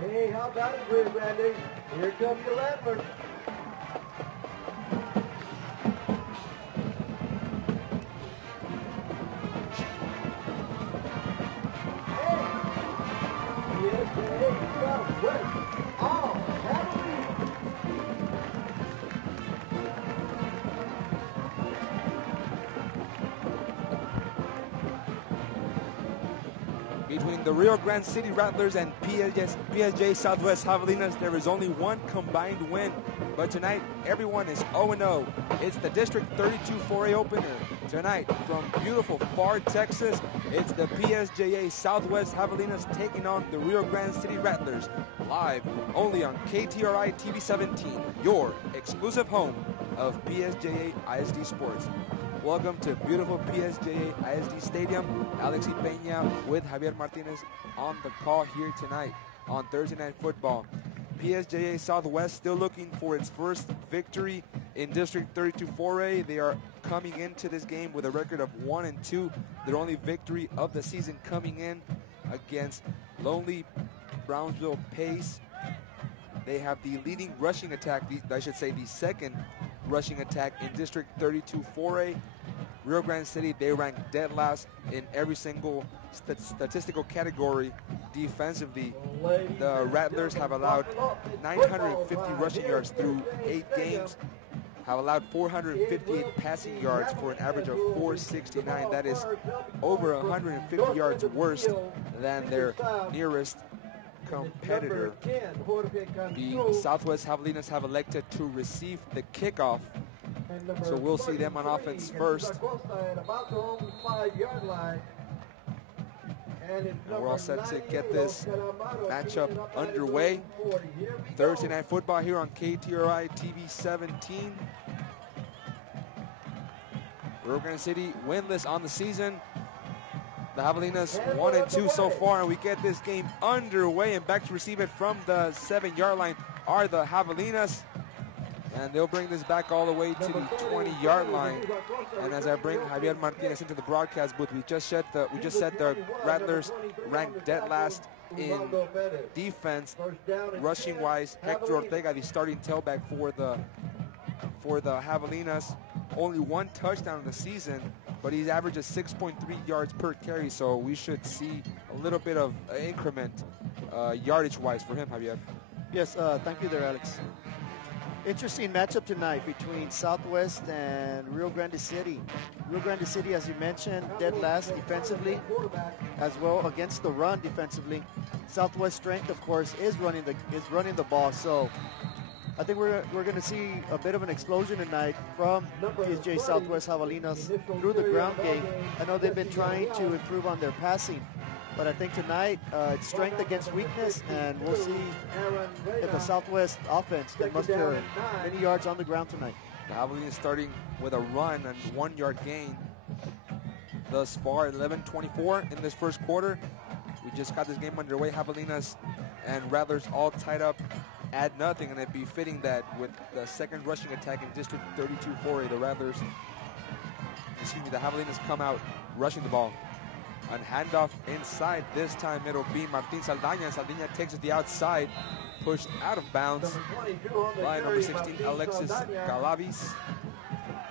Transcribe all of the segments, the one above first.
Hey, how about it, Rio Grande? Here comes the Rattlers. PSJA Southwest. All Javelinas. Between the Rio Grande City Rattlers and PSJA Southwest Javelinas, there is only one combined win. But tonight, everyone is 0-0. It's the District 32 4A opener. Tonight, from beautiful Far, Texas, it's the PSJA Southwest Javelinas taking on the Rio Grande City Rattlers. Live only on KTRI TV 17, your exclusive home of PSJA ISD Sports. Welcome to beautiful PSJA ISD Stadium. Alex Peña with Javier Martinez on the call here tonight on Thursday Night Football. PSJA Southwest still looking for its first victory in District 32 4A. They are coming into this game with a record of 1-2. Their only victory of the season coming in against lonely Brownsville Pace. They have the leading rushing attack, I should say the second rushing attack in District 32 4A. Rio Grande City, they rank dead last in every single statistical category defensively. The Rattlers have allowed 950 rushing yards through 8 games, have allowed 458 passing yards for an average of 469. That is over 150 yards worse than their nearest competitor. The Southwest Javelinas have elected to receive the kickoff, so we'll see them on offense first. And we're all set to get this matchup underway. Thursday Night Football here on KTRI TV 17. Rio Grande City winless on the season. The Javelinas 1-2 so far, and we get this game underway, and back to receive it from the 7-yard line are the Javelinas. And they'll bring this back all the way to the 20-yard line. And as I bring Javier Martinez into the broadcast booth, we just said the Rattlers ranked dead last in defense, rushing-wise. Hector Ortega, the starting tailback for the Javelinas, only 1 touchdown in the season, but he's averages 6.3 yards per carry, so we should see a little bit of increment yardage-wise for him, Javier. Yes, thank you there, Alex. Interesting matchup tonight between Southwest and Rio Grande City. Rio Grande City, as you mentioned, dead last defensively, as well against the run defensively. Southwest strength, of course, is running the ball. So I think we're going to see a bit of an explosion tonight from PSJ Southwest Javelinas through the ground game. I know they've been trying to improve on their passing, but I think tonight it's strength against weakness, and we'll see if the Southwest offense can muster many yards on the ground tonight. The Javelinas starting with a run and 1-yard gain. Thus far, 11-24 in this first quarter. We just got this game underway. Javelinas and Rattlers all tied up at nothing, and it'd be fitting that with the second rushing attack in District 32 4A, the Rattlers, the Javelinas come out rushing the ball. On handoff inside, this time it'll be Martin Saldaña. Saldaña takes it the outside, pushed out of bounds by number 16, Alexis Galavis,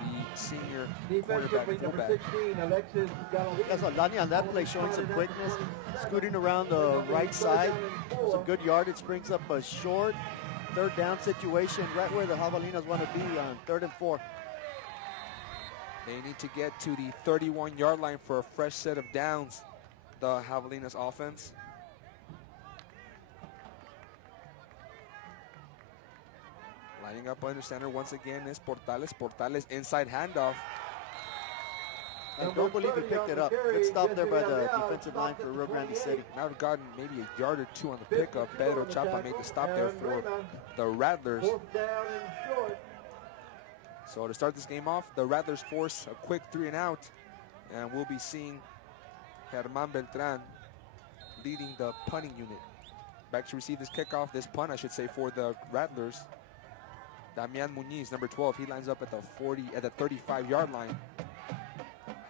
the senior quarterback fullback. Saldaña on that play showing some quickness, scooting around the right side. Some good yardage, brings up a short 3rd down situation, right where the Javelinas want to be on 3rd and 4. They need to get to the 31-yard line for a fresh set of downs, the Javelinas offense. Lining up under center once again is Portales. Portales inside handoff. I don't believe he picked it up. Good stop there by the defensive line for Rio Grande City. Now have gotten maybe a yard or 2 on the pickup. Pedro Chapa made the stop there for the Rattlers. So to start this game off, the Rattlers force a quick 3-and-out, and we'll be seeing Germán Beltrán leading the punting unit. Back to receive this kickoff, this punt, I should say, for the Rattlers. Damian Muniz, number 12, he lines up at the 35-yard line.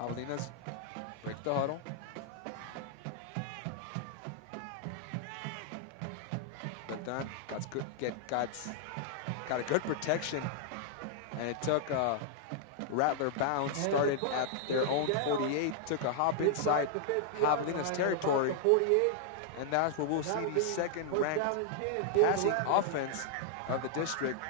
Javelinas break the huddle. Beltran got a good protection, and it took a Rattler bounce, started at their own 48, took a hop inside Javelinas territory, and that's where we'll see the second-ranked passing offense of the district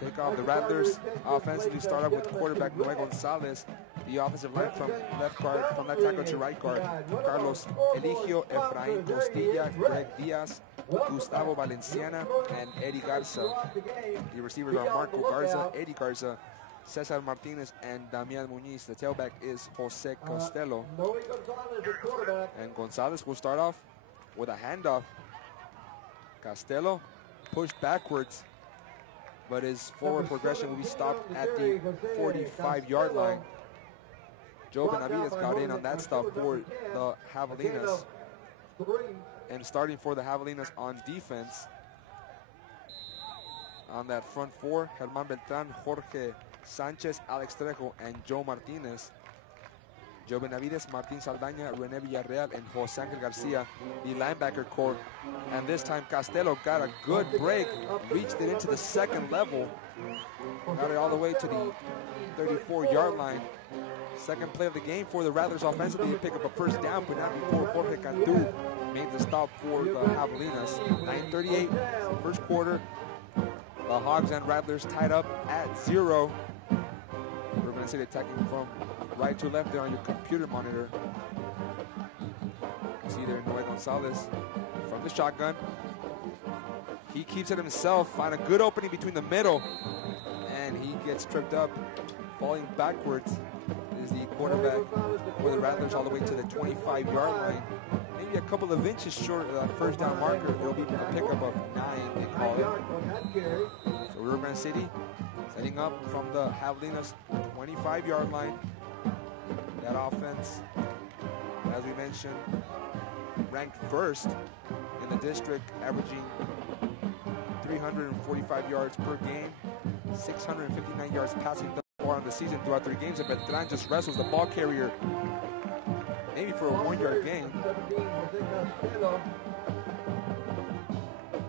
take off. The Rattlers offensively start up with quarterback Noé Gonzalez. The offensive line from left tackle to right guard, Carlos Eligio, Efraín Costilla, Greg Diaz, Gustavo Valenciana, and Eddie Garza. The receivers are Marco Garza, Eddie Garza, Cesar Martinez, and Damian Muñiz. The tailback is Jose Costello. And Gonzalez will start off with a handoff. Costello pushed backwards, but his forward progression will be stopped at the 45-yard line. Joe Benavides got in on that stop for the Javelinas. And starting for the Javelinas on defense, on that front four, Germán Beltrán, Jorge Sánchez, Alex Trejo, and Joe Martinez. Joe Benavides, Martín Saldaña, René Villarreal, and Jose Ángel Garcia, the linebacker core. And this time Costello got a good break, reached it into the second level, got it all the way to the 34-yard line. Second play of the game for the Rattlers offensively to pick up a first down, but not before Jorge Cantu made the stop for the Javelinas. 9:38, first quarter. The Hogs and Rattlers tied up at 0. We're going to see the attacking from right to left there on your computer monitor. See there Noé Gonzalez from the shotgun. He keeps it himself, find a good opening between the middle, and he gets tripped up, falling backwards. Is the quarterback for the Rattlers all the way to the 25-yard line. Maybe a couple of inches short of that first down marker. It'll be a pickup of 9, they call it. So Rio Grande City setting up from the Javelinas 25-yard line. That offense, as we mentioned, ranked first in the district, averaging 345 yards per game, 659 yards passing on the season throughout 3 games, and Beltran just wrestles the ball carrier maybe for a 1-yard gain.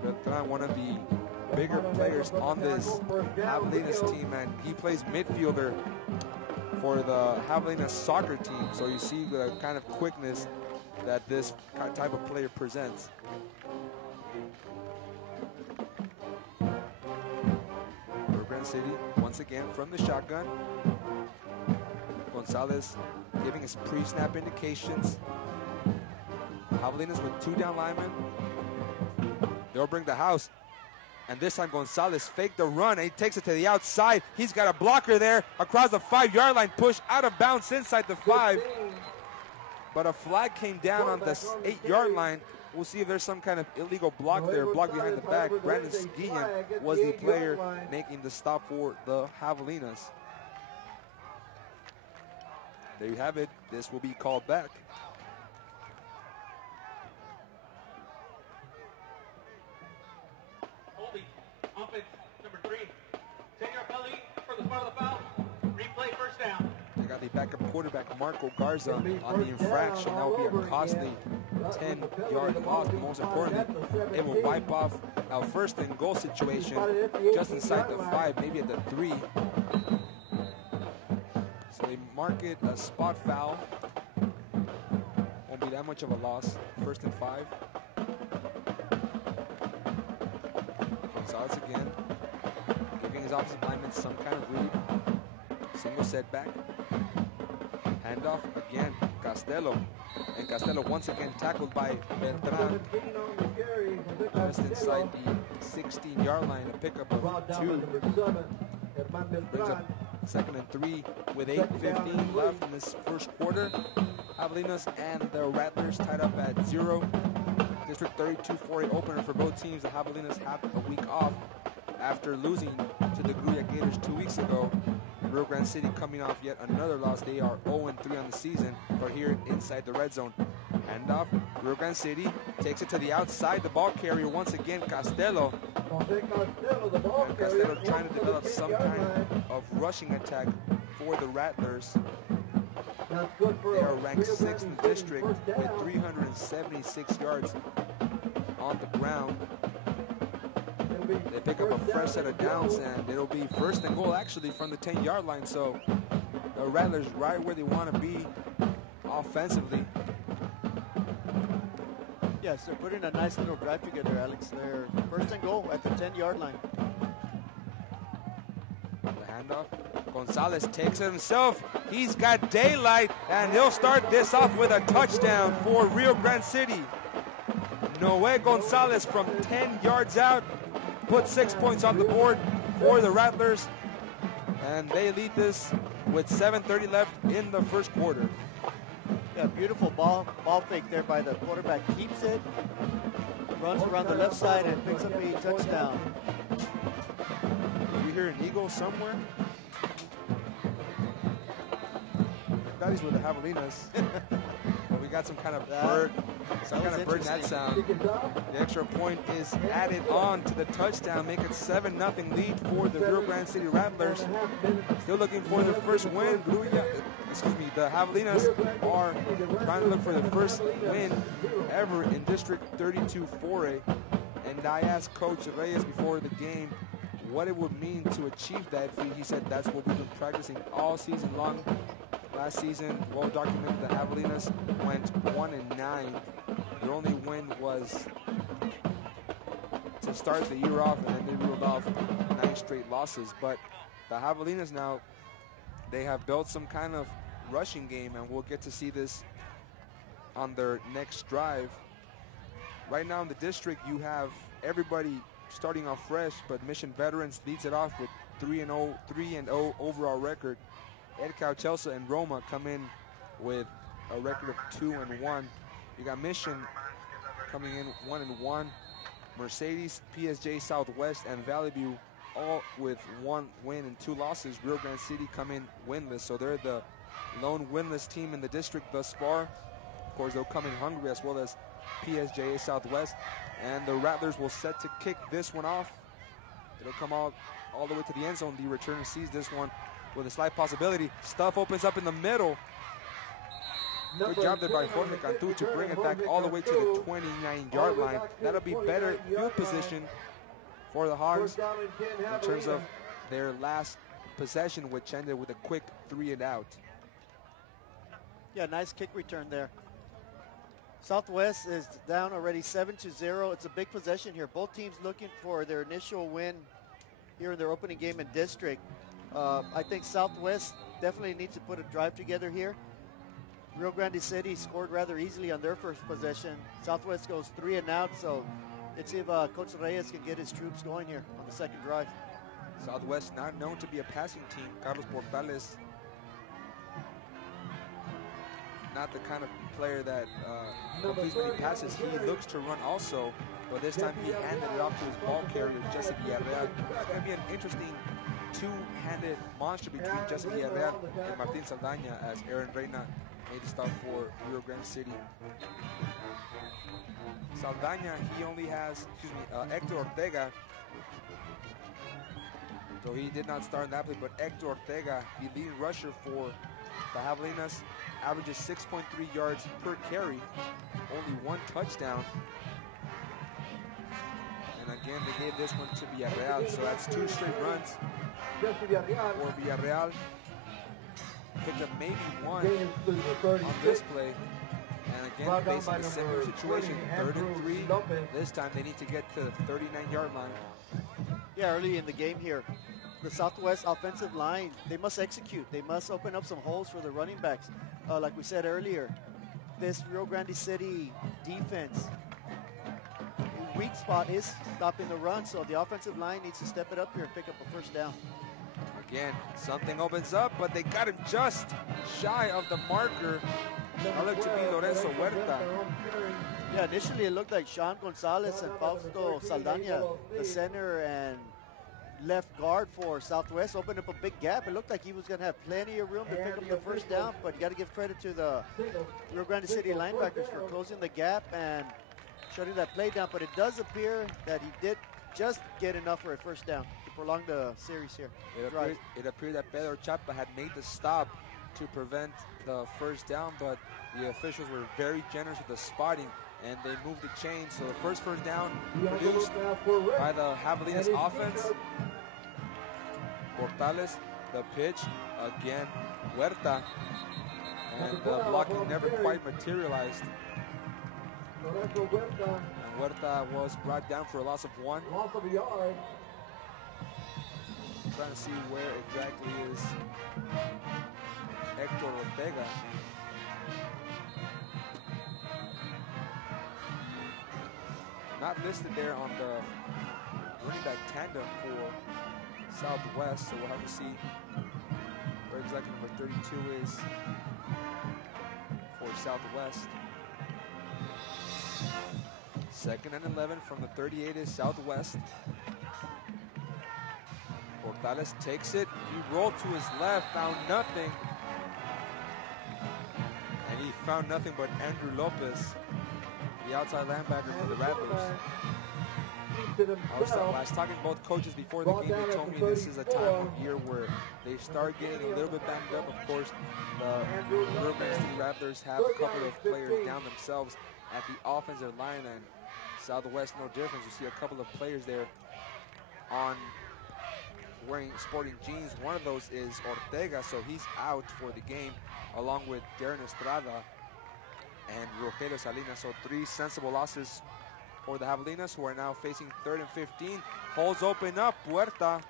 Beltran, one of the bigger players on this Javelinas team, and he plays midfielder for the Javelinas soccer team, so you see the kind of quickness that this type of player presents. Grande City once again from the shotgun. Gonzalez giving his pre-snap indications. Javelinas with 2 down linemen. They'll bring the house. And this time Gonzalez faked the run, and he takes it to the outside. He's got a blocker there across the 5-yard line, pushed out of bounds inside the 5. But a flag came down on the 8-yard line. We'll see if there's some kind of illegal block there, block behind the back. Brandon Seguillan was the player making the stop for the Javelinas. There you have it. This will be called back. Holding, offense, number 3. 10-yard penalty for the spot of the foul. Replay, first down. They got the backup quarterback, Marco Garza, on the infraction. That will be a costly 10-yard loss, but most importantly, it will wipe off our first and goal situation just inside the 5, maybe at the 3. So they mark it a spot foul. Won't be that much of a loss. First and 5. Gonzalez again, giving his offensive lineman some kind of read. Single setback. Handoff again, Costello. And Costello once again tackled by Beltran. Just inside the 16-yard line, a pickup of 2. Brings up 2nd and 3 with 8:15 left in this first quarter. Javelinas and the Rattlers tied up at 0. District 32-4 opener for both teams. The Javelinas have a week off after losing to the Gruya Gators 2 weeks ago. Rio Grande City coming off yet another loss. They are 0-3 on the season, but here inside the red zone. Handoff, Rio Grande City takes it to the outside. The ball carrier once again, Costello. And Costello trying to develop some kind of rushing attack for the Rattlers. They are ranked 6th in the district with 376 yards on the ground. They pick up a fresh set of downs, and it'll be 1st and goal actually from the 10-yard line. So the Rattlers right where they want to be offensively. Yes, they're putting a nice little drive together, Alex. They're 1st and goal at the 10-yard line. The handoff. Gonzalez takes it himself. He's got daylight, and he'll start this off with a touchdown for Rio Grande City. Noe Gonzalez from 10 yards out put 6 points on the board for the Rattlers, and they lead this with 7:30 left in the 1st quarter. Yeah, beautiful ball fake there by the quarterback. Keeps it, runs around the left side, and picks up a touchdown. You hear an eagle somewhere? That is with the Javelinas. But we got some kind of bird, net sound. The extra point is added on to the touchdown, make it 7-0 lead for the Rio Grande City Rattlers. Still looking for their first win. The Javelinas are trying to look for their first win ever in District 32 4A. And I asked Coach Reyes before the game what it would mean to achieve that feat. He said that's what we've been practicing all season long. Last season, well documented, the Javelinas went 1-9. Their only win was to start the year off, and then they reeled off 9 straight losses. But the Javelinas now, they have built some kind of rushing game, and we'll get to see this on their next drive. Right now in the district, you have everybody starting off fresh, but Mission Veterans leads it off with 3-0 overall record. Ed Chelsea and Roma come in with a record of 2-1. You got Mission coming in 1-1. Mercedes, PSJA Southwest, and Valley View all with 1 win and 2 losses. Rio Grande City come in winless, so they're the lone winless team in the district thus far. Of course, they'll come in hungry, as well as PSJA Southwest. And the Rattlers will set to kick this one off. It'll come all the way to the end zone. The returner sees this one with a slight possibility. Stuff opens up in the middle. Good job there by Jorge Cantu to bring it back all the way to the 29-yard line. That'll be better field position for the Hogs in terms of their last possession, which ended with a quick 3-and-out. Yeah, nice kick return there. Southwest is down already 7-0. It's a big possession here. Both teams looking for their initial win here in their opening game in district. I think Southwest definitely needs to put a drive together here. Rio Grande City scored rather easily on their first possession. Southwest goes 3-and-out, so let's see if Coach Reyes can get his troops going here on the second drive. Southwest not known to be a passing team. Carlos Portales, not the kind of player that completes many passes. He looks to run also, but this time he handed it off to his ball carrier, Jesse Villarreal. That's going to be an interesting two-handed monster between Jesse Villarreal and Martin Saldaña, as Aaron Reina made the stop for Rio Grande City. Saldaña, he only has, Hector Ortega. So he did not start in that play, but Hector Ortega, the leading rusher for the Javelinas, averages 6.3 yards per carry, only 1 touchdown. And again, they gave this one to Villarreal, so that's 2 straight runs for Villarreal. Picked up maybe 1 on this play. And again, facing a similar situation, 3rd and 3. This time they need to get to the 39-yard line. Yeah, early in the game here, the Southwest offensive line, they must execute. They must open up some holes for the running backs. Like we said earlier, this Rio Grande City defense, weak spot is stopping the run, so the offensive line needs to step it up here and pick up a first down. Again, something opens up, but they got him just shy of the marker. That looked to be Lorenzo Huerta. Yeah, initially it looked like Sean Gonzalez and Fausto Saldaña, the center and left guard for Southwest, opened up a big gap. It looked like he was going to have plenty of room to pick up the first down, but you got to give credit to the Rio Grande City linebackers for closing the gap and shutting that play down. But it does appear that he did just get enough for a first down to prolong the series here. It appeared that Pedro Chapa had made the stop to prevent the first down, but the officials were very generous with the spotting, and they moved the chains. So the first down produced by the Javelinas offense. Portales, the pitch, again, Huerta, and the blocking never quite materialized. And Huerta was brought down for a loss of 1. Loss of a yard. Trying to see where exactly is Hector Ortega. Not listed there on the running back tandem for Southwest, so we'll have to see where exactly number 32 is for Southwest. 2nd and 11 from the 38 is Southwest. Portales takes it, he rolled to his left, found nothing. And he found nothing but Andrew Lopez, the outside linebacker for the Rattlers. I was talking to both coaches before the game. They told me this is a time of year where they start getting a little bit banged up. Of course, the Rio Grande City Rattlers have a couple of players down themselves at the offensive line, and Southwest no difference. You see a couple of players there on wearing sporting jeans. One of those is Ortega, so he's out for the game, along with Darren Estrada and Rogelio Salinas. So 3 sensible losses for the Javelinas, who are now facing 3rd and 15. Holes open up. Huerta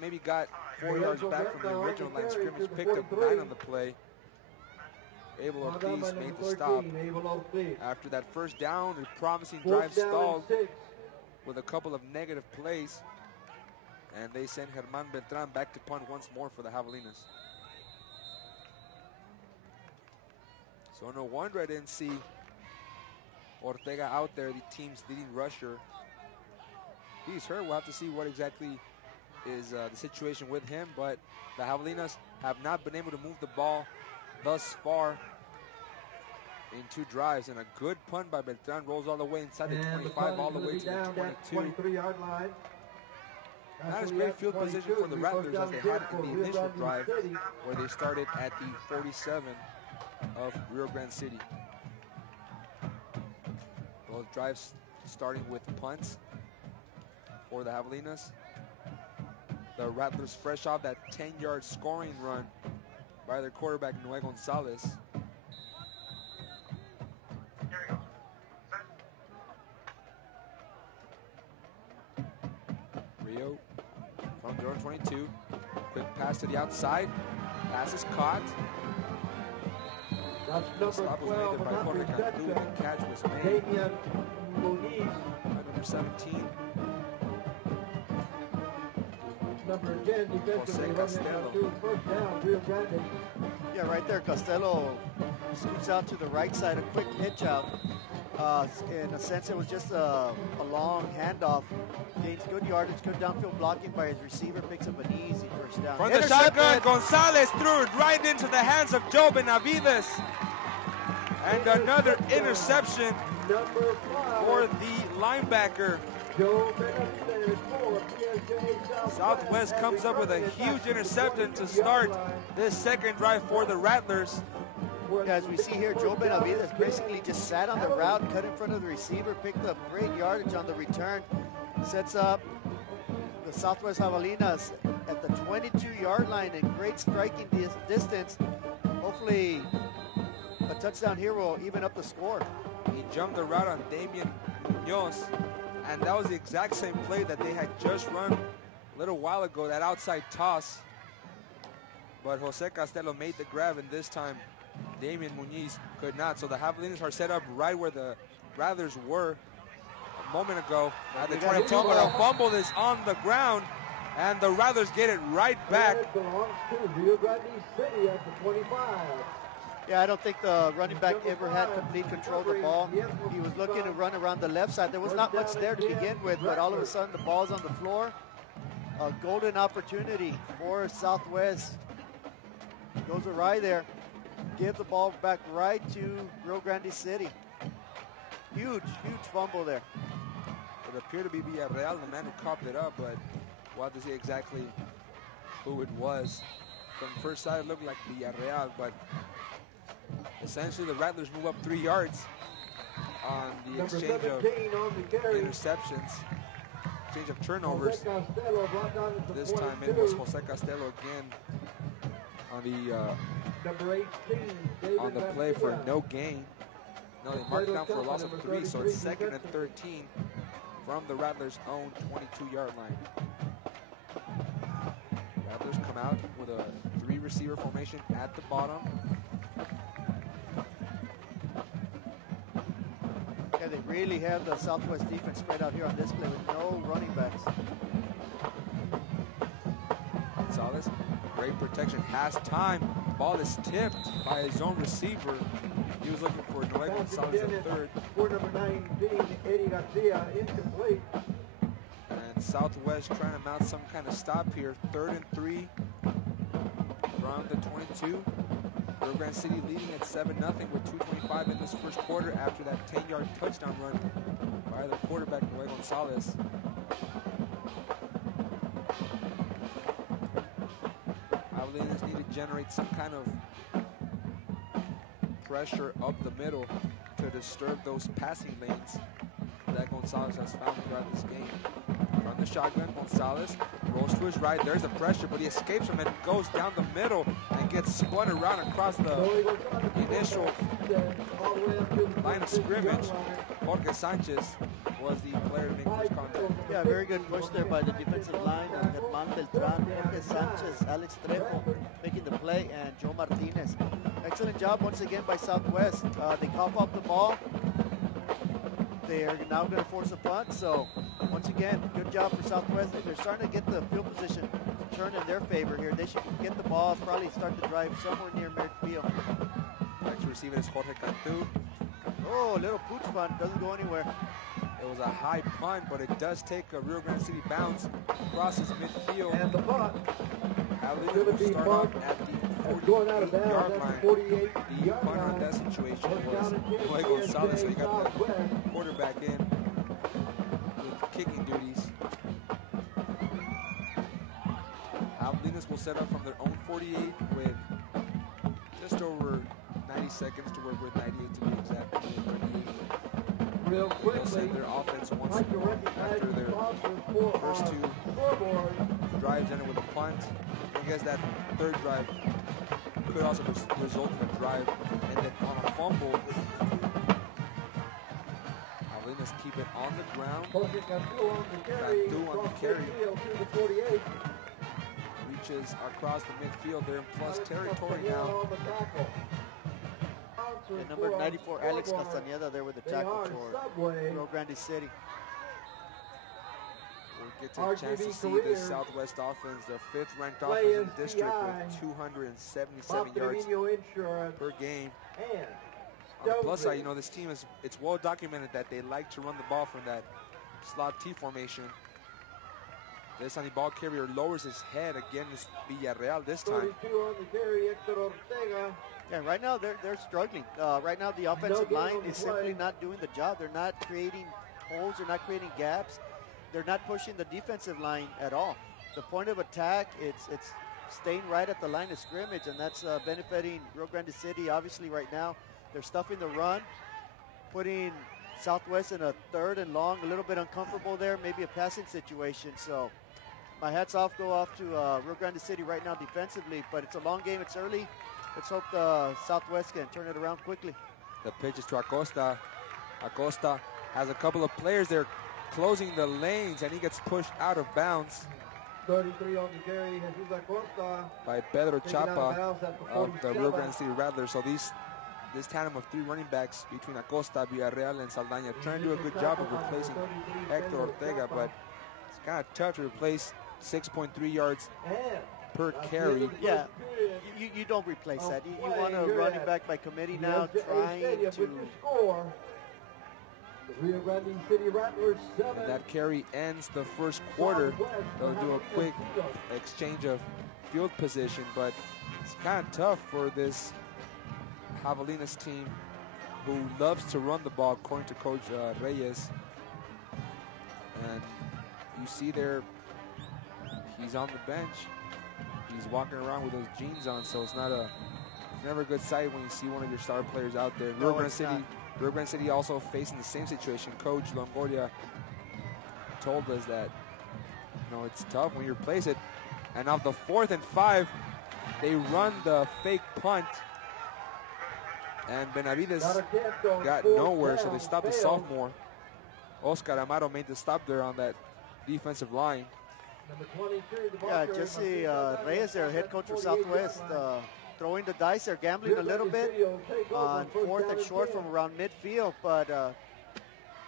maybe got 4 yards back from the original line scrimmage, picked up 9 on the play. Abel Ortiz made the stop. After that first down, the promising drive stalled with a couple of negative plays, and they send Germán Beltrán back to punt once more for the Javelinas. So no wonder I didn't see Ortega out there, the team's leading rusher. He's hurt. We'll have to see what exactly is the situation with him, but the Javelinas have not been able to move the ball thus far in 2 drives, and a good punt by Beltrán rolls all the way inside the 25, all the way to the 22. Not as great field position for the Rattlers as they had in the initial drive, where they started at the 47 of Rio Grande City. Both drives starting with punts for the Javelinas. The Rattlers fresh off that 10-yard scoring run by their quarterback, Noé Gonzalez. Rio from their own 22. Quick pass to the outside. Pass is caught. The stop was made by Jorge Cantu. The catch was made by number 17. Number 10, defensive Costello. First down, Rio Grande. Yeah, right there, Costello scoots out to the right side, a quick pitch out. In a sense, it was just a long handoff. Gains good yardage, good downfield blocking by his receiver, picks up an easy first down. From the shotgun, Gonzalez threw it right into the hands of Joe Benavides. And another interception for the linebacker. Southwest comes up with a huge interception to start this second drive for the Rattlers. As we see here, Joe Benavides basically just sat on the route, cut in front of the receiver, picked up great yardage on the return, sets up the Southwest Javelinas at the 22-yard line in great striking distance. Hopefully a touchdown here will even up the score. He jumped the route on Damian Munoz, and that was the exact same play that they had just run a little while ago, that outside toss. But Jose Costello made the grab, and this time Damian Munoz could not. So the Javelinas are set up right where the Rattlers were a moment ago at the 22, but a fumble is on the ground, and the Rattlers get it right back. It belongs to Rio Grande City at the 25. Yeah, I don't think the running back ever had complete control of the ball. He was looking to run around the left side. There was not much there to begin with, but all of a sudden the ball's on the floor. A golden opportunity for Southwest. Goes awry there. Give the ball back right to Rio Grande City. Huge, huge fumble there. It appeared to be Villarreal, the man who copped it up, but we'll have to see exactly who it was. From first sight, it looked like Villarreal, but Essentially, the Rattlers move up 3 yards on the Number exchange of 17 on the carry. interceptions, exchange of turnovers. Jose Costello brought down at the This time 42. it was Jose Costello again on the Number 18, David on the play for Valdivia. no gain. No, they marked it down for a loss of 3, so it's 2nd and 13 from the Rattlers' own 22-yard line. Rattlers come out with a 3-receiver formation at the bottom. Yeah, they really have the Southwest defense spread out here on display with no running backs. Gonzalez, great protection, has time. Ball is tipped by his own receiver. He was looking for Noel Gonzalez at third. For number 19, Eddie Garcia, incomplete. And Southwest trying to mount some kind of stop here. 3rd and 3 from the 22. Rio Grande City leading at 7-0 with 2:25 in this first quarter after that 10-yard touchdown run by the quarterback, Noel Gonzalez. Javelinas need to generate some kind of pressure up the middle to disturb those passing lanes that Gonzalez has found throughout this game. From the shotgun, Gonzalez rolls to his right. There's the pressure, but he escapes from it and goes down the middle and gets spun around across the initial line of scrimmage. Jorge Sanchez was the player to make first contact. Yeah, very good push there by the defensive line. Germán Beltrán, Jorge Sanchez, Alex Trejo making the play, and Joe Martinez. Excellent job once again by Southwest. They cough up the ball. They are now going to force a punt. So once again, good job for Southwest. They're starting to get the field position to turn in their favor here. They should get the ball, probably start the drive somewhere near midfield. Next to receive it is Jorge Cantu. Oh, a little pooch punt, doesn't go anywhere. It was a high punt, but it does take a Rio Grande City bounce, crosses midfield. And the punt. Javelinas will start off at the Going out of 48-yard bounds at line. the 48 The punter on that situation was Noel Gonzalez, so you got the quarterback in with kicking duties. Javelinas will set up from their own 48 with just over 90 seconds to work with, 98 to be exact. 98. Real They'll quickly, send their offense once like to recognize after their first two scoreboard. drives ended with a punt. I guess that third drive could also result in a drive, and then on a fumble, Javelinas keep it on the ground. Jorge Cantu on the carry. Cantu on the Across carry. midfield to the 48. Reaches across the midfield. They're in plus territory Castaneda now. on the tackle. And number 94, Alex Castaneda there with the tackle for Subway. Rio Grande City. We'll get to a chance to see this Southwest offense, the 5th ranked Play offense in in the district CI. with 277 yards Boston Insurance per game. and On the plus side, you know, this team it's well documented that they like to run the ball from that slot T formation. This time the ball carrier lowers his head again. It's Villarreal this time. 32 on the carry, Hector Ortega. Yeah, right now they're struggling. Right now the offensive line is simply not doing the job. They're not creating holes. They're not creating gaps. They're not pushing the defensive line at all. The point of attack, it's staying right at the line of scrimmage, and that's benefiting Rio Grande City. Obviously, right now they're stuffing the run, putting Southwest in a 3rd and long, a little bit uncomfortable there, maybe a passing situation. So my hats off go off to Rio Grande City right now defensively, but it's a long game. It's early. Let's hope the Southwest can turn it around quickly. The pitch is to Acosta. Acosta has a couple of players there closing the lanes, and he gets pushed out of bounds 33 on the carry, Jesus Acosta. by Pedro Taken out of Chapa bounds at the of the 47. Rio Grande City Rattlers. So this tandem of 3 running backs between Acosta, Villarreal, and Saldaña trying to do a good job of replacing Hector Ortega, but it's kind of tough to replace 6.3 yards per carry. Yeah, you don't replace that. You want a running back by committee now, trying to. The Rio Grande City Rattlers 7. And that carry ends the first quarter. They'll do a quick exchange of field position, but it's kind of tough for this Javelinas team who loves to run the ball, according to Coach Reyes. And you see there, he's on the bench. He's walking around with those jeans on, so it's not a It's never a good sight when you see one of your star players out there. No, Rio Grande City also facing the same situation. Coach Longoria told us that, you know, it's tough when you replace it. And off the 4th and 5, they run the fake punt. And Benavides got nowhere, so they stopped the sophomore. Oscar Amaro made the stop there on that defensive line. Yeah, Jesse Reyes, their head coach for Southwest, throwing the dice. They're gambling a little bit on 4th and short from around midfield, but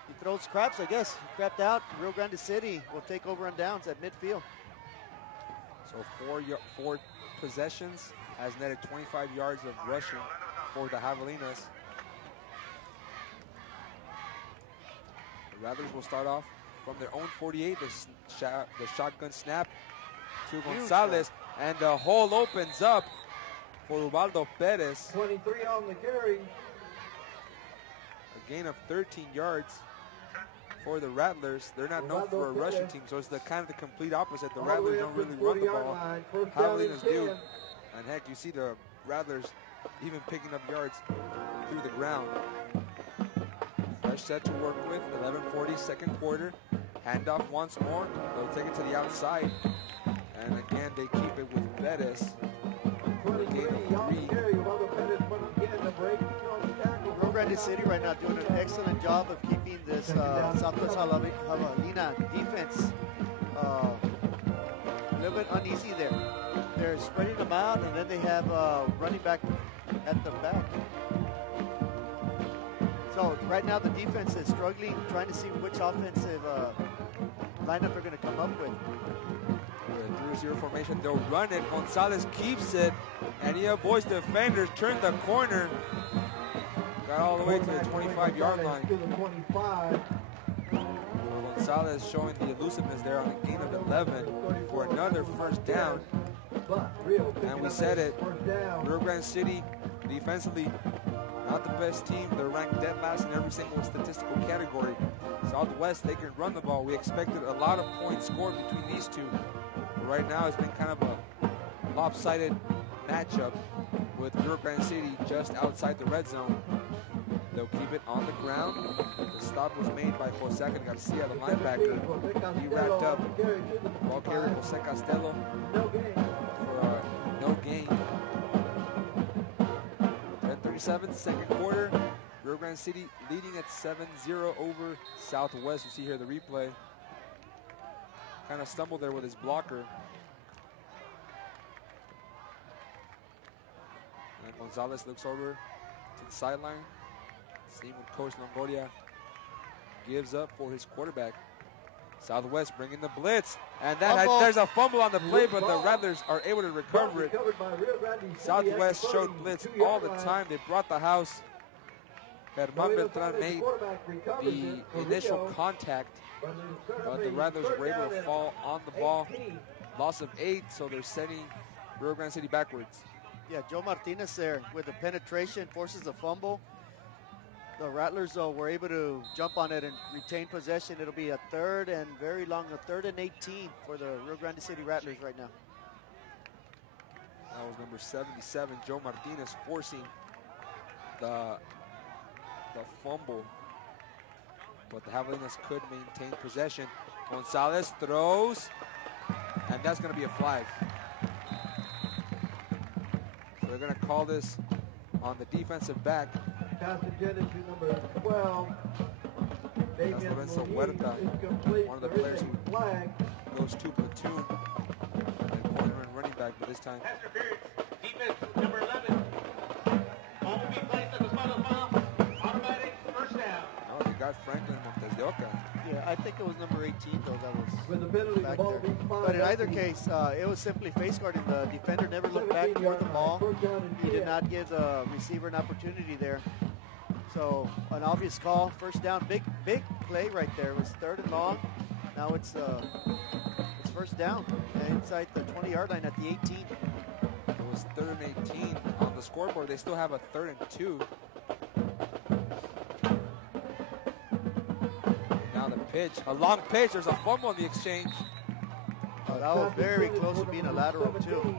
he throws craps, I guess. He crapped out. Rio Grande City will take over on downs at midfield. So 4 possessions has netted 25 yards of rushing for the Javelinas. The Rattlers will start off from their own 48. The shotgun snap to Gonzalez, and the hole opens up for Ubaldo Perez. 23 on the carry. A gain of 13 yards for the Rattlers. They're not known for a rushing team, so it's the kind of the complete opposite. The Rattlers don't really run the ball. Javelinas do. And heck, you see the Rattlers even picking up yards through the ground. Fresh set to work with. 11:40, second quarter. Handoff once more. They'll take it to the outside. And again, they keep it with Bettis. Gain of 3. Rio Grande City right now doing an excellent job of keeping this Southwest Javelina defense a little bit uneasy there. They're spreading them out, and then they have running back at the back. So right now the defense is struggling, trying to see which offensive lineup they're going to come up with. 3-0 formation, they'll run it. Gonzalez keeps it, and he avoids the defenders, turned the corner. Got all the way to the 25-yard line. Gonzalez showing the elusiveness there on a gain of 11 for another first down. And we said it, Rio Grande City defensively not the best team. They're ranked dead last in every single statistical category. Southwest, they can run the ball. We expected a lot of points scored between these two. But right now it's been kind of a lopsided matchup with Rio Grande City just outside the red zone. They'll keep it on the ground. The stop was made by Jose Garcia, the linebacker. He wrapped up. Ball carrier Jose Castelo for no gain. 10:37, second quarter. Rio Grande City leading at 7-0 over Southwest. You see here the replay. Kind of stumbled there with his blocker. And Gonzalez looks over to the sideline. Seeing what Coach Longoria gives up for his quarterback. Southwest bringing the blitz, and there's a fumble on the play, but the Rattlers are able to recover it. Southwest showed blitz all the time. They brought the house. Herman Beltran made the initial contact, but the Rattlers were able to fall on the ball. Loss of 8, so they're sending Rio Grande City backwards. Yeah, Joe Martinez there with the penetration, forces a fumble. The Rattlers, though, were able to jump on it and retain possession. It'll be a third and very long, a 3rd and 18 for the Rio Grande City Rattlers right now. That was number 77, Joe Martinez, forcing the fumble. But the Javelinas could maintain possession. Gonzalez throws, and that's going to be a flag. So they're going to call this on the defensive back. Pass intended to number 12. That's Lorenzo Huerta, one of the players who goes to platoon and corner and running back, but this time. Pass interference. Defense number 11. Ball will be placed at the spot of the foul. Automatic first down. Oh, they got Franklin Montes de Oca. Yeah, I think it was number 18, though, that was With the penalty, back the ball there. being fired. But in either case, it was simply face guarding. The defender never looked back toward the ball. He did not give the receiver an opportunity there. So an obvious call, first down, big play right there. It was 3rd and long. Now it's first down inside the 20-yard line at the 18. It was 3rd and 18 on the scoreboard. They still have a 3rd and 2. Now the pitch, a long pitch. There's a fumble in the exchange. Oh, that was very close to being a lateral too.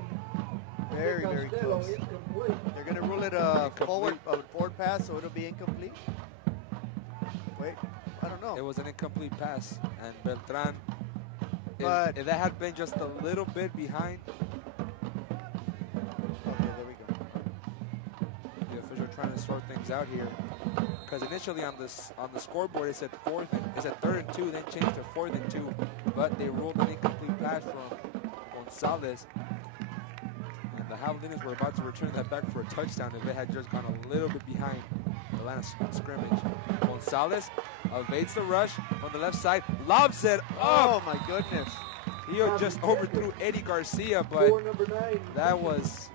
Very, very close. They're going to rule it a forward pass, so it'll be incomplete. Wait, I don't know. It was an incomplete pass, and Beltran, But if that had been just a little bit behind, okay, there we go. the official trying to sort things out here. Because initially on the scoreboard it said third and 2, then changed to 4th and 2, but they ruled an incomplete pass from Gonzalez. And the Javelinas were about to return that back for a touchdown if it had just gone a little bit behind the line of scrimmage. Gonzalez evades the rush from the left side, lobs it up. Oh my goodness. He just overthrew Eddie Garcia, but that was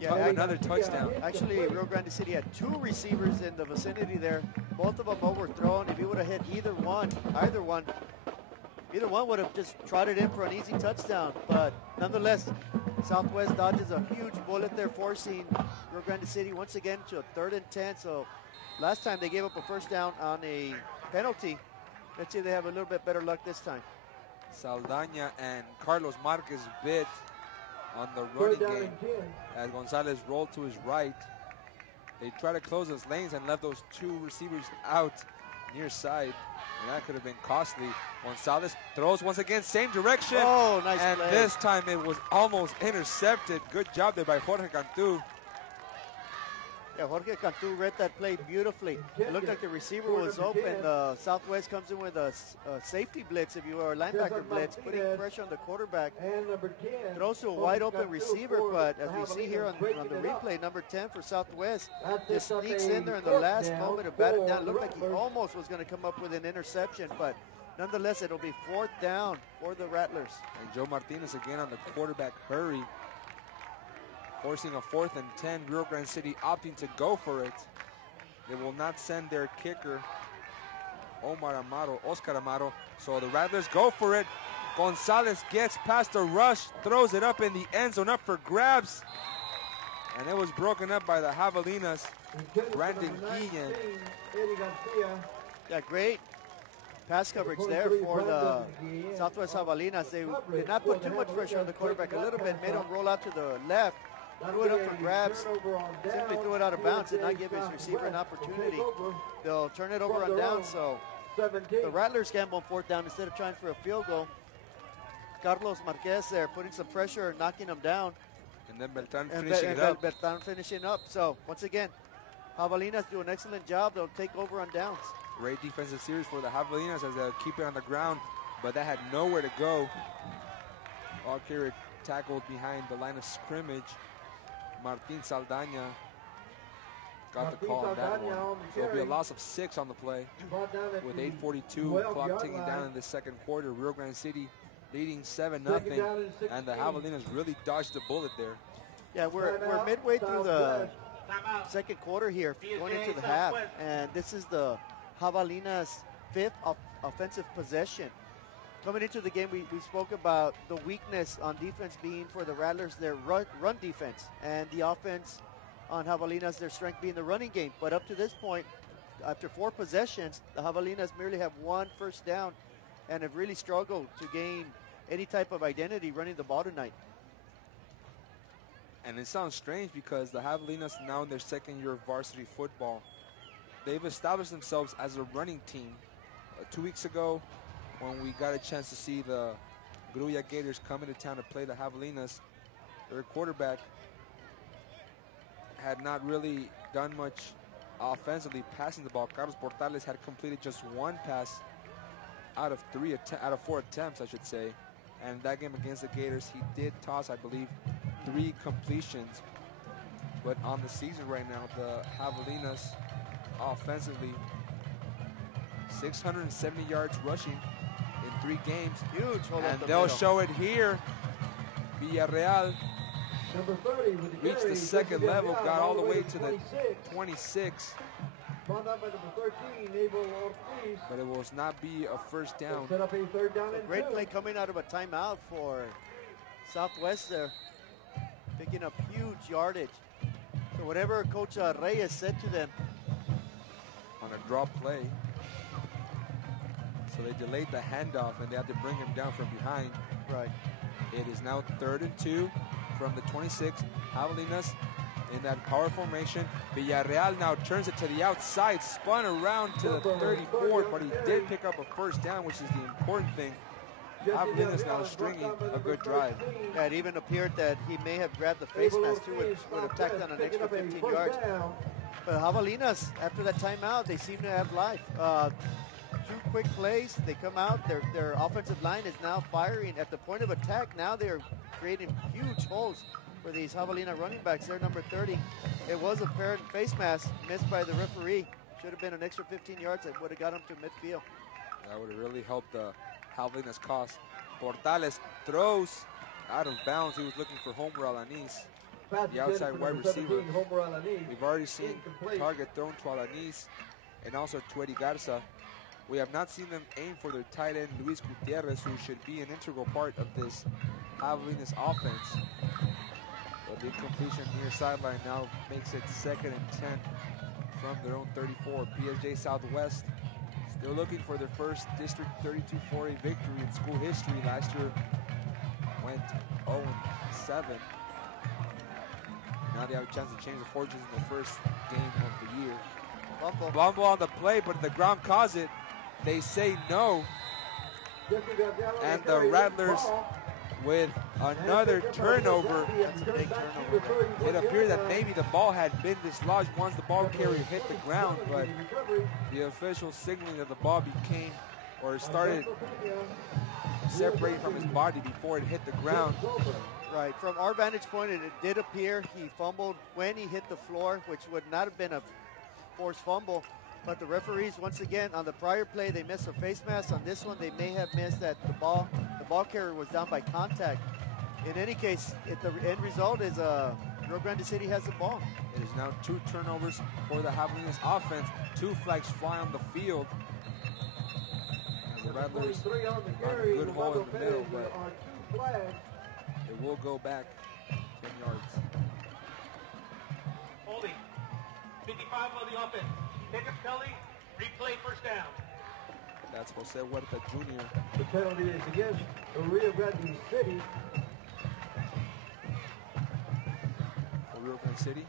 another touchdown. Actually, Rio Grande City had 2 receivers in the vicinity there. Both of them overthrown. If he would have hit either one would have just trotted in for an easy touchdown. But nonetheless, Southwest dodges a huge bullet there, forcing Rio Grande City once again to a 3rd and 10. So last time they gave up a first down on a penalty. Let's see if they have a little bit better luck this time. Saldaña and Carlos Marquez bid on the running game as Gonzalez rolled to his right. They tried to close those lanes and left those 2 receivers out near side, and that could have been costly. Gonzalez throws once again, same direction. Oh, nice and play. This time it was almost intercepted. Good job there by Jorge Cantu. Yeah, Jorge Cantu read that play beautifully. It looked like the receiver was open. Southwest comes in with a safety blitz, if you will, or linebacker blitz, putting pressure on the quarterback. Throws to a wide open receiver, but as we see here on the replay, number 10 for Southwest just sneaks in there in the last moment to bat it down. It looked like he almost was going to come up with an interception, but nonetheless, it'll be 4th down for the Rattlers. And Joe Martinez again on the quarterback hurry, forcing a 4th and 10. Rio Grande City opting to go for it. They will not send their kicker, Oscar Amaro. So the Rattlers go for it. Gonzalez gets past the rush, throws it up in the end zone, up for grabs. And it was broken up by the Javelinas, Brandon Guillen. Yeah, great pass coverage there for the Southwest Javelinas. They did not put too much pressure on the quarterback. A little bit, made him roll out to the left. Threw it up for grabs, simply threw it out of bounds, did not give his receiver an opportunity. They'll turn it over on down, so the Rattlers gamble on 4th down instead of trying for a field goal. Carlos Marquez there putting some pressure, knocking him down. And then Beltran finishing it up. Beltran finishing up. So once again, Javelinas do an excellent job. They'll take over on downs. Great defensive series for the Javelinas as they'll keep it on the ground, but that had nowhere to go. All carrier tackled behind the line of scrimmage. Martin Saldaña got the call on that one. So it'll be a loss of 6 on the play with 8:42 clock ticking down in the 2nd quarter. Rio Grande City leading 7-0, and the Javelinas really dodged the bullet there. Yeah, we're midway through the 2nd quarter here, going into the half, and this is the Javelinas' 5th offensive possession. Coming into the game, we spoke about the weakness on defense being for the Rattlers, their run defense, and the offense on Javelinas, their strength being the running game. But up to this point, after 4 possessions, the Javelinas merely have 1 first down and have really struggled to gain any type of identity running the ball tonight. And it sounds strange because the Javelinas now in their 2nd year of varsity football. They've established themselves as a running team. 2 weeks ago, when we got a chance to see the Grulla Gators come into town to play the Javelinas, their quarterback had not really done much offensively passing the ball. Carlos Portales had completed just 1 pass out of 4 attempts, I should say. And that game against the Gators, he did toss, I believe, 3 completions. But on the season right now, the Javelinas offensively, 670 yards rushing in 3 games. Huge. And they'll show it here. Villarreal reached the 2nd level, got all the way to the 26. But it will not be a first down. Great play coming out of a timeout for Southwest there, picking up huge yardage. So whatever Coach Reyes said to them. On a drop play. So they delayed the handoff and they had to bring him down from behind. Right. It is now 3rd and 2 from the 26. Javelinas in that power formation. Villarreal now turns it to the outside, spun around to the 34, but he did pick up a first down, which is the important thing. Javelinas now stringing a good drive. Yeah, it even appeared that he may have grabbed the face mask too, which would have tacked on an extra 15 yards. But Javelinas, after that timeout, they seem to have life. 2 quick plays, they come out, their offensive line is now firing at the point of attack. Now they're creating huge holes for these Javelina running backs. They're number 30. It was a apparent face mask missed by the referee. Should have been an extra 15 yards that would have got him to midfield. That would have really helped the Javelinas cause. Portales throws out of bounds. He was looking for Homer Alanis, the outside wide receiver. We've already seen target thrown to Alanis and also to Eddie Garza. We have not seen them aim for their tight end, Luis Gutierrez, who should be an integral part of this Javelinas offense. But the incompletion near sideline now makes it 2nd and 10 from their own 34. PSJ Southwest still looking for their first District 32-4A victory in school history. Last year went 0-7. Now they have a chance to change the fortunes in the first game of the year. Bumble on the play, but the ground caused it. They say no. And the Rattlers with another turnover. That's a big turnover. It appeared that maybe the ball had been dislodged once the ball carrier hit the ground, but the official signaling that the ball became or started separating from his body before it hit the ground. Right, from our vantage point, it did appear he fumbled when he hit the floor, which would not have been a forced fumble. But the referees, once again, on the prior play, they missed a face mask. On this one, they may have missed that the ball carrier was down by contact. In any case, the end result is Rio Grande City has the ball. It is now 2 turnovers for the Javelinas offense. 2 flags fly on the field. As the Rattlers on a good hole in the middle, but it will go back 10 yards. Holding. 55 on the offense. Jacob Kelly, replay first down. That's Jose Huerta Jr. The penalty is against the Rio Grande City. For Rio Grande City.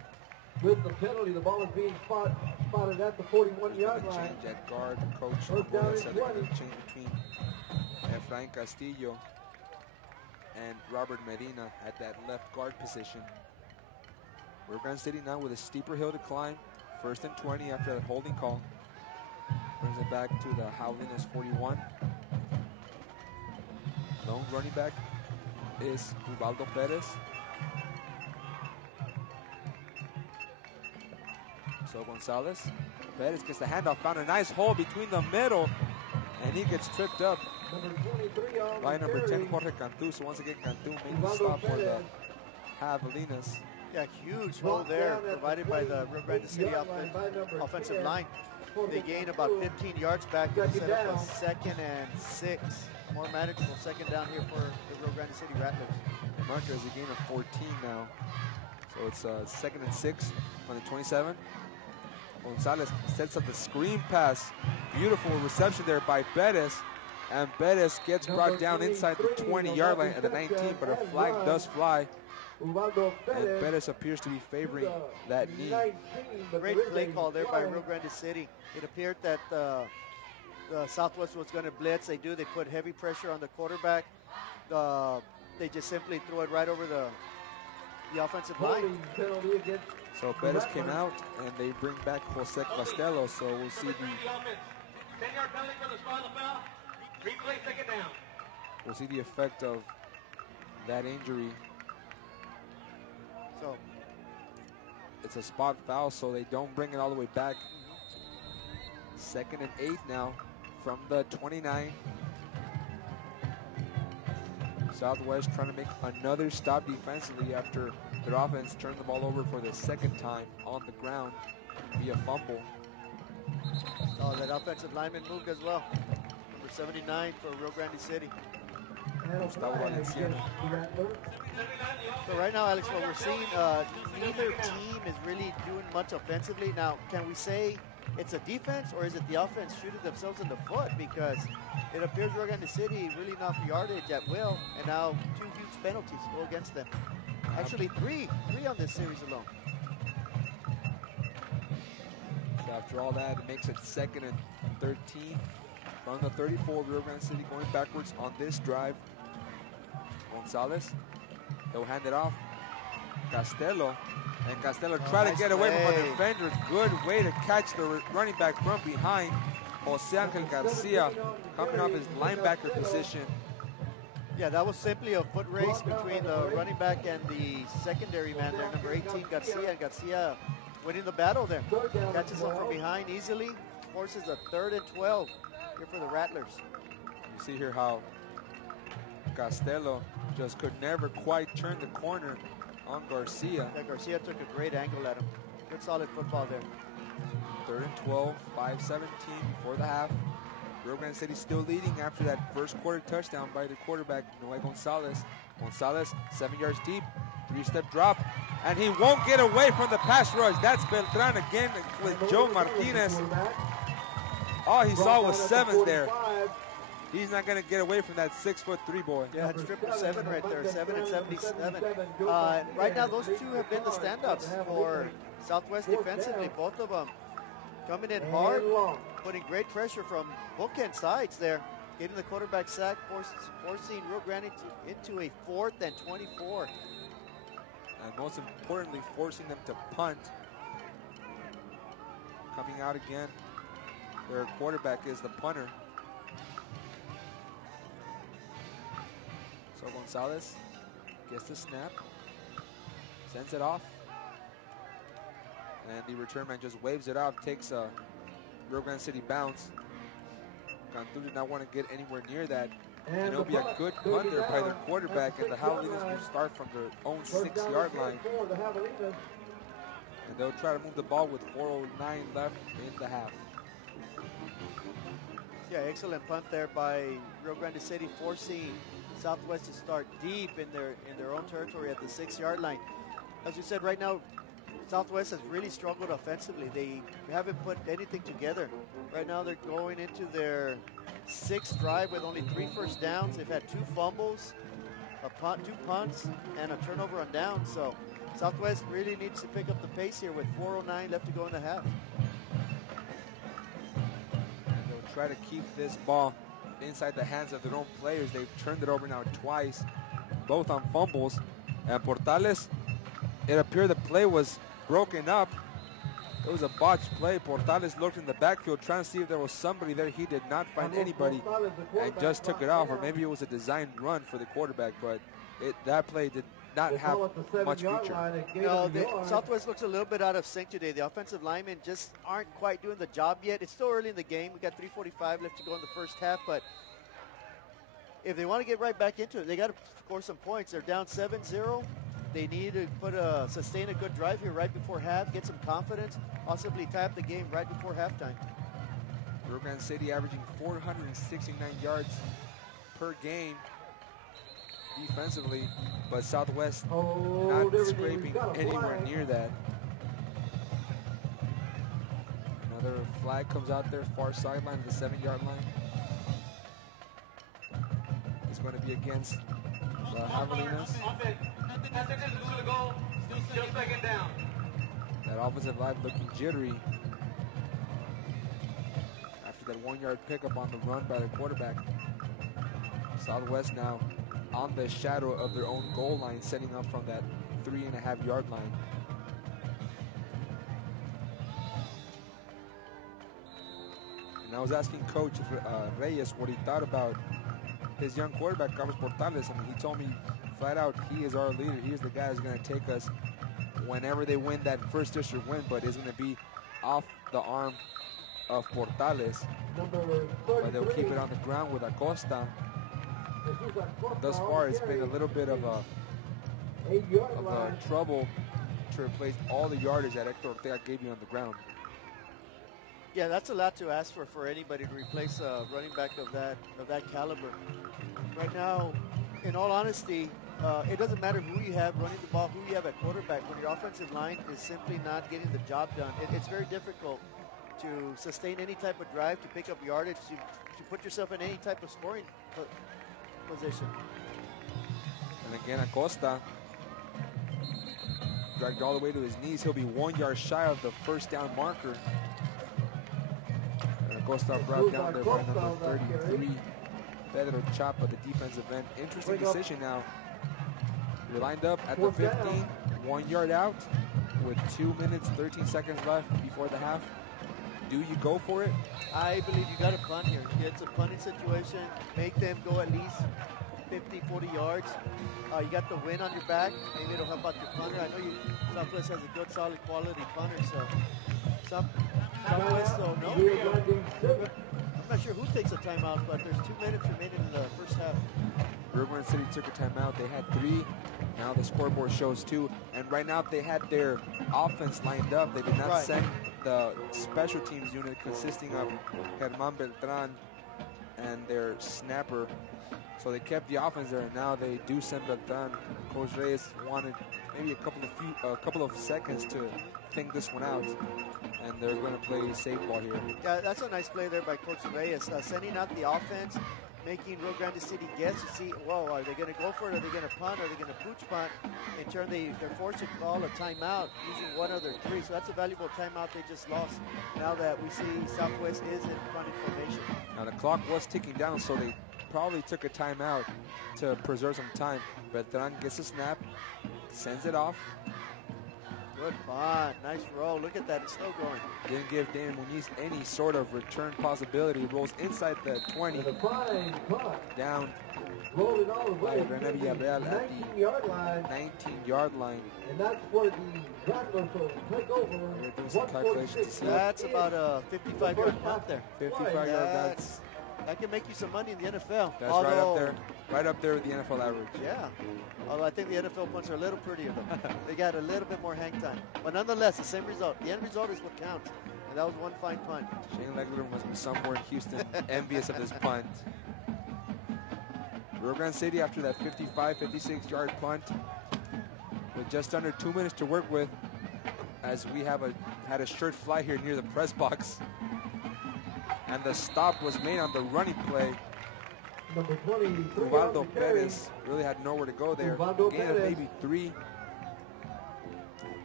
With the penalty, the ball is being spotted at the 41-yard line. Change at guard. Coach First down and said they're 20. going to change between Efrain Castillo and Robert Medina at that left guard position. Rio Grande City now with a steeper hill to climb. 1st and 20 after that holding call. Brings it back to the Javelinas 41. Lone running back is Ubaldo Perez. So Gonzalez. Perez gets the handoff, found a nice hole between the middle, and he gets tripped up Number 23 on by number 10, carry. Jorge Cantu. So once again, Cantu made the stop for the Javelinas. Yeah, huge hole there provided by the Rio Grande City offensive line. They gain about 15 yards back and set up a 2nd and 6. More manageable 2nd down here for the Rio Grande City Rattlers. Marker has a gain of 14 now. So it's 2nd and 6 on the 27. Gonzalez sets up the screen pass. Beautiful reception there by Perez. And Perez gets brought down inside the 20-yard line at the 19, but a flag does fly. And Perez appears to be favoring that knee. Great play call there by Rio Grande City. It appeared that the Southwest was going to blitz. They do. They put heavy pressure on the quarterback. They just simply throw it right over the offensive line. So Perez came out, and they bring back Jose Costello. So we'll see the 10-yard penalty for the spot of the foul. Replay 2nd down. we'll see the effect of that injury. So it's a spot foul, so they don't bring it all the way back. 2nd and 8 now from the 29. Southwest trying to make another stop defensively after their offense turned the ball over for the 2nd time on the ground via fumble. oh, that offensive lineman moved as well. Number 79 for Rio Grande City. Gustavo Valenciano. So right now, Alex, what we're seeing, neither team is really doing much offensively. Now, can we say it's a defense, or is it the offense shooting themselves in the foot? Because it appears Rio Grande City really enough yardage at will, and now 2 huge penalties go against them. Actually, three on this series alone. So after all that, it makes it 2nd and 13 from the 34. Rio Grande City going backwards on this drive. Gonzalez, they'll hand it off. Castello, and Castello try to nice get away from a play. defender. Good way to catch the running back from behind. Jose Angel Garcia coming off his linebacker position. Yeah, that was simply a foot race between the running back and the secondary man there, number 18, Garcia. And Garcia winning the battle there. Catches him from behind easily. Forces a 3rd and 12 here for the Rattlers. You see here how Castello just could never quite turn the corner on Garcia. Yeah, Garcia took a great angle at him. Good solid football there. 3rd and 12, 5:17 before the half. Rio Grande City still leading after that first quarter touchdown by the quarterback, Noe Gonzalez. Gonzalez, 7 yards deep, 3-step drop, and he won't get away from the pass rush. That's Beltran again with Joe Martinez. All he saw was 7s there. He's not going to get away from that 6'3" boy. Yeah, it's 777 right there, 7 and 77. Right now, those two have been the stand-ups for Southwest defensively, both of them coming in hard, putting great pressure from bookend sides there, getting the quarterback sack, forcing Rio Grande into a 4th and 24. And most importantly, forcing them to punt. Coming out again, their quarterback is the punter. So Gonzalez gets the snap, sends it off, and the return man just waves it off, takes a Rio Grande City bounce. Cantu did not want to get anywhere near that, and it'll be a good punt there by their quarterback, and the Javelinas will start from their own 6-yard line. And they'll try to move the ball with 4:09 left in the half. Yeah, excellent punt there by Rio Grande City, forcing Southwest to start deep in their own territory at the 6-yard line. As you said, right now, Southwest has really struggled offensively. They haven't put anything together. Right now, they're going into their 6th drive with only 3 first downs. They've had 2 fumbles, a punt, 2 punts, and a turnover on down. So Southwest really needs to pick up the pace here with 4:09 left to go in the half. They'll try to keep this ball inside the hands of their own players. They've turned it over now twice, both on fumbles. And Portales, it appeared the play was broken up. It was a botched play. Portales looked in the backfield trying to see if there was somebody there. He did not find anybody and just took it off, or maybe it was a designed run for the quarterback, but that play did not have much future. No, Southwest looks a little bit out of sync today. The offensive linemen just aren't quite doing the job yet. It's still early in the game. We got 3:45 left to go in the first half, but if they want to get right back into it, they got to score some points. They're down 7-0. They need to sustain a good drive here right before half, get some confidence, possibly tie up the game right before halftime. Rio Grande City averaging 469 yards per game defensively, but Southwest not scraping anywhere near that. Another flag comes out there, far sideline, the 7-yard line. It's going to be against the Javelinas. That offensive line looking jittery after that 1-yard pickup on the run by the quarterback. Southwest now on the shadow of their own goal line, setting up from that 3.5-yard line. And I was asking Coach Reyes what he thought about his young quarterback, Carlos Portales. I mean, he told me flat out, he is our leader. He is the guy who's going to take us whenever they win that first district win, but it's going to be off the arm of Portales. But they'll keep it on the ground with Acosta. Thus far, it's been a little bit of a trouble to replace all the yardage that Hector Ortega gave you on the ground. Yeah, that's a lot to ask for anybody to replace a running back of that caliber. Right now, in all honesty, it doesn't matter who you have running the ball, who you have at quarterback. When your offensive line is simply not getting the job done, it's very difficult to sustain any type of drive, to pick up yardage, to put yourself in any type of scoring position. And again, Acosta dragged all the way to his knees. He'll be 1 yard shy of the first down marker. And Acosta brought down there by number 33. Pedro Chapa, the defensive end. Interesting decision now. You're lined up at the 15, 1 yard out with 2 minutes, 13 seconds left before the half. Do you go for it? I believe you got to punt here. It's a punting situation. Make them go at least 50, 40 yards. You got the win on your back. Maybe it'll help out your punter. I know Southwest has a good, solid quality punter, so Southwest, so no. I'm not sure who takes a timeout, but there's 2 minutes remaining in the first half. Rio Grande City took a timeout. They had 3. Now the scoreboard shows 2. And right now they had their offense lined up. They did not send the special teams unit consisting of Germán Beltrán and their snapper. So they kept the offense there. And now they do send Beltrán. Coach Reyes wanted maybe a couple of seconds to think this one out. And they're going to play safe ball here. Yeah, that's a nice play there by Coach Reyes. Sending out the offense, making Rio Grande City guess to see, whoa, are they going to go for it? Are they going to punt? Are they going to pooch punt? In turn, they're forced to call a timeout using one of their 3. So that's a valuable timeout they just lost now that we see Southwest is in punting formation. Now the clock was ticking down, so they probably took a timeout to preserve some time. Beltrán gets a snap, sends it off. Good punt. Nice roll. Look at that. It's still going. Didn't give Dan Muniz any sort of return possibility. Rolls inside the 20. Down Rolling all the way. Rene Villarreal at the 19-yard line. And that's where the Rattlers will take over. We're doing some calculations to see. That's about a 55-yard punt there. 55-yard. That can make you some money in the NFL. That's right up there with the NFL average. Yeah. Although I think the NFL punts are a little prettier, though. They got a little bit more hang time. But nonetheless, the same result. The end result is what counts. And that was one fine punt. Shane Legler must be somewhere in Houston envious of this punt. Rio Grande City, after that 55, 56-yard punt, with just under 2 minutes to work with, as we have had a shirt fly here near the press box. And the stop was made on the running play. Number 20, Ubaldo Perez really had nowhere to go there. Gain of maybe 3.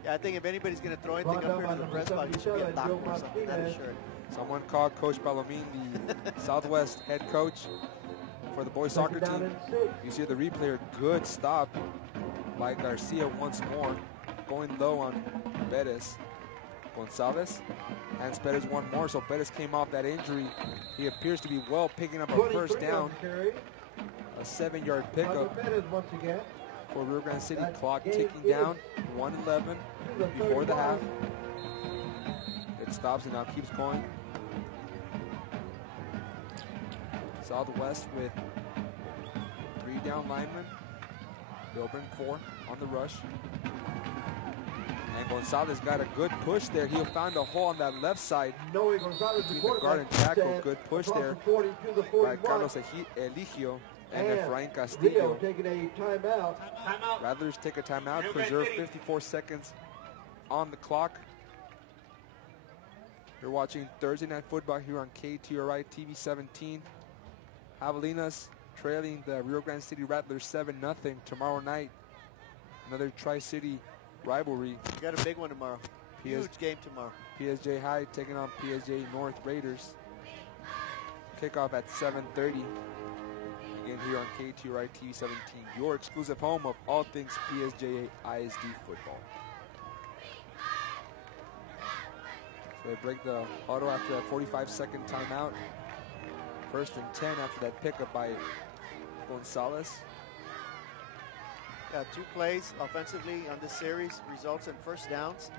Yeah, I think if anybody's going to throw anything up here to the press box, it should be a doctor or something. That is sure. Someone called Coach Palomín, the Southwest head coach for the boys soccer team. You see the replay, good stop by Garcia once more, going low on Perez. Gonzalez hands Perez one more, so Perez came off that injury. He appears to be well, picking up a first down. A 7-yard pickup for Rio Grande City. Clock ticking down, 1:11 before the half. It stops and now keeps going. Southwest with 3 down linemen. They'll bring 4 on the rush. And Gonzalez got a good push there. He found a hole on that left side between the guard and tackle. Good push there by Carlos Eligio and Efrain Castillo. Taking a timeout. Rattlers take a timeout, preserve 54 seconds on the You're watching Thursday Night Football here on KTRI TV 17. Javelinas trailing the Rio Grande City Rattlers 7-0 tomorrow night. Another Tri-City rivalry. You got a big one tomorrow. Huge game tomorrow. PSJA High taking on PSJA North Raiders. Kickoff at 7:30. Again here on KTRI TV 17, your exclusive home of all things PSJA ISD football. So they break the huddle after that 45-second timeout. 1st and 10 after that pickup by Gonzalez. 2 plays offensively on this series results in first downs.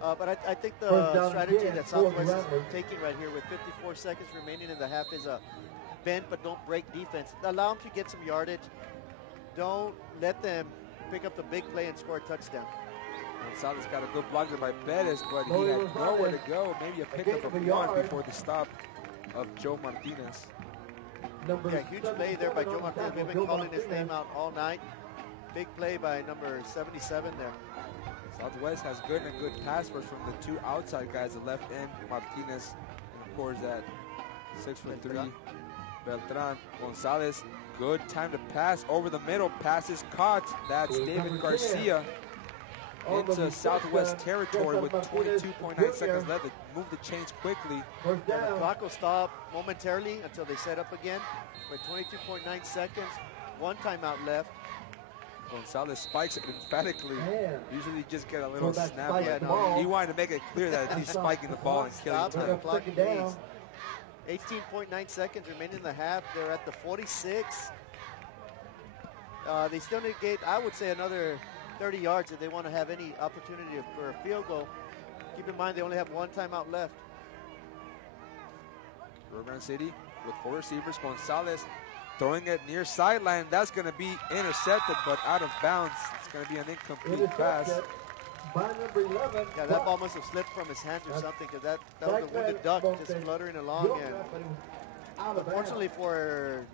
But I think the strategy that Southwest is taking right here with 54 seconds remaining in the half is a bend but don't break defense. Allow them to get some yardage. Don't let them pick up the big play and score a touchdown. Gonzalez got a good block there by Perez, but he had nowhere to go. Maybe a pickup of 1 before the stop of Joe Martinez. Yeah, huge play there by Joe Martinez. We've been calling his name out all night. Big play by number 77 there. Southwest has good and good pass rush from the 2 outside guys, the left end, Martinez, and of course that 6'3" Beltrán. Gonzalez, good time to pass over the middle. Pass is caught. That's David Garcia. into Southwest territory with 22.9 seconds left. They move the chains quickly. First The down. clock will stop momentarily until they set up again with 22.9 seconds. One timeout left. Gonzalez spikes it emphatically. Man. Usually just get a little So that snap. spike Yeah, But no, ball. he wanted to make it clear that he's spiking the ball and killing Stop time. the clock Second down. released. 18.9 seconds remaining in the half. They're at the 46. They still need to get, I would say, another 30 yards if they want to have any opportunity for a field goal. Keep in mind they only have one timeout left. Rio Grande City with 4 receivers. Gonzalez throwing it near sideline. That's going to be intercepted, but out of bounds. It's going to be an incomplete pass. Intercepted by number 11. Yeah, that ball must have slipped from his hands or something, because that was a wounded duck just fluttering along. And unfortunately for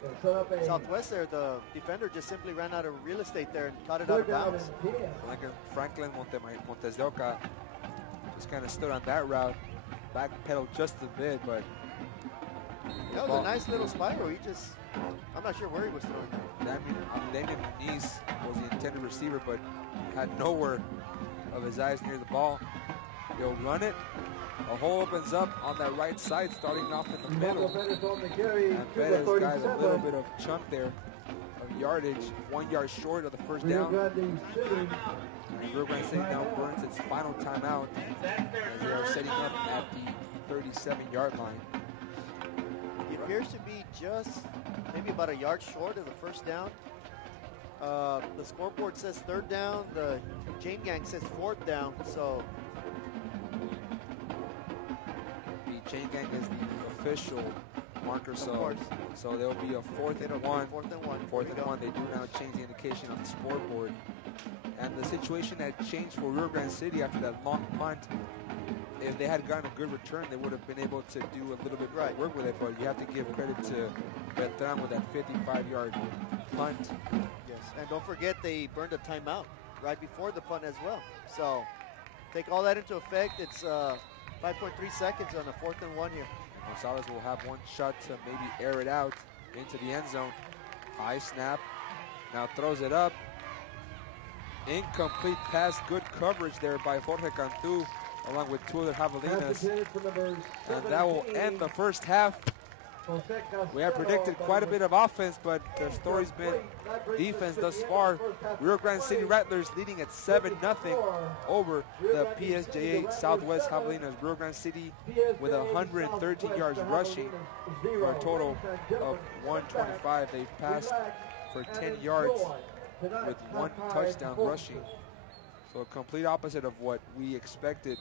Southwest there, the defender just simply ran out of real estate there and caught it out of bounds. Franklin Montes de Oca just kind of stood on that route. Backpedaled just a bit, but That was a nice little spiral. I'm not sure where he was throwing that. Damian Muniz was the intended receiver, but had nowhere of his eyes near the ball. He'll run it. A hole opens up on that right side, starting off in the middle. And Perez got a little bit of chunk there of yardage, 1 yard short of the first down. And Rio Grande City now burns its final timeout as they are setting up at the 37-yard line. He appears to be just maybe about a yard short of the first down. The scoreboard says third down. The chain gang says fourth down. So The chain gang is the official marker, of so course, there'll be a fourth and one. Fourth and one. Fourth Here and we one. They do now change the indication on the scoreboard. And the situation had changed for Rio Grande City after that long punt. If they had gotten a good return, they would have been able to do a little bit more work with it. But you have to give credit to Beltran with that 55-yard punt. Yes, and don't forget they burned a timeout right before the punt as well. So take all that into effect. It's 5.3 seconds on the fourth and one here. Gonzalez will have one shot to maybe air it out into the end zone. High snap. Now throws it up. Incomplete pass. Good coverage there by Jorge Cantu, along with 2 other Javelinas. And that will end the first half. We have predicted quite a bit of offense, but the story's been defense thus far. Rio Grande City Rattlers leading at 7-0 over the PSJA Southwest Javelinas. Rio Grande City with 113 yards rushing for a total of 125. They passed for 10 yards with 1 touchdown rushing. So a complete opposite of what we expected